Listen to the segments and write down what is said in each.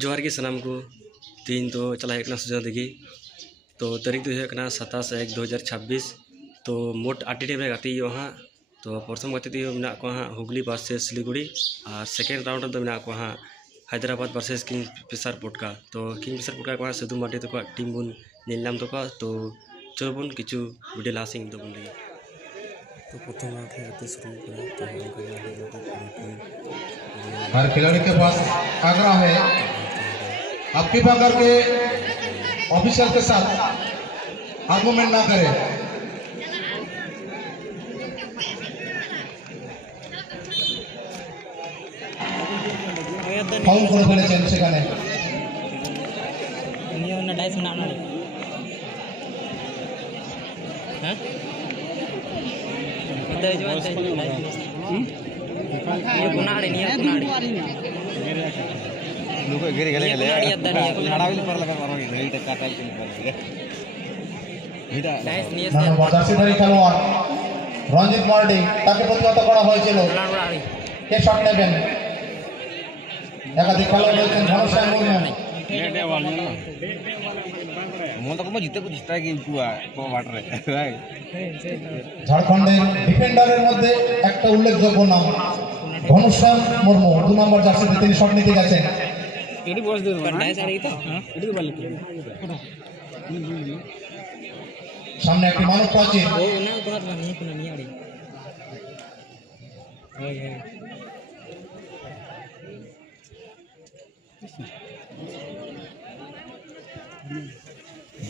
जोहार के सनाम को तीन तो चला एक सुजना दिगी तो तारीख दो 27/1/2026 तो मोट 8 टीम गाती हाँ तो प्रथम गाती में हाँ हुगली वर्सेस सिलीगुड़ी और सेकेंड राउंड में हाँ हैदराबाद वर्सेस किंग फिशर पटका तो किंग फिशर पटका को सिद्धू मार्डी तक टीम बन नेलनाम तक तो चलो बन किचु वीडियो लासिंग तो बन लगे तो प्रथम राउंड शुरू हर खिलाड़ी के पास आग्रह है आपकी बंगर के ऑफिशियल के साथ आर्गुमेंट ना करें। फाउल করে ফেলেছেন সেখানে নিয়ে না ডাইস না না হ্যাঁ কত হইছে ডাইস ये कुनाड़ी लोग गिर गए लड़ाई पर लगा मारोगे नहीं तो काटा ही पड़ेगा এটা ডাইস নিয়ে জার্সিধারী খেলোয়াড় রঞ্জিত মার্ডি তাকে প্রতিহত করা হয়েছিল কে শট নেবেন একাধিক খেলোয়াড় রয়েছেন ঘনশ্যাম মুর্মু মন তো কম জিতে কো জিতা কি পুয়া কো ওয়াটারে ঝাড়খণ্ডের ডিফেন্ডারের মধ্যে একটা উল্লেখযোগ্য নাম ঘনশ্যাম মুর্মু 2 নম্বর জার্সিতে তিনি শট নিতে গেছেন এডি বস দে ডাইস আর এইতো এডি তো বলি সামনে একটি মানব প্রাচীর ও না কোনা নিয়ে আড়ি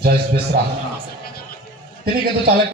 জয়েশ বেসরা তিনি কিন্তু চালে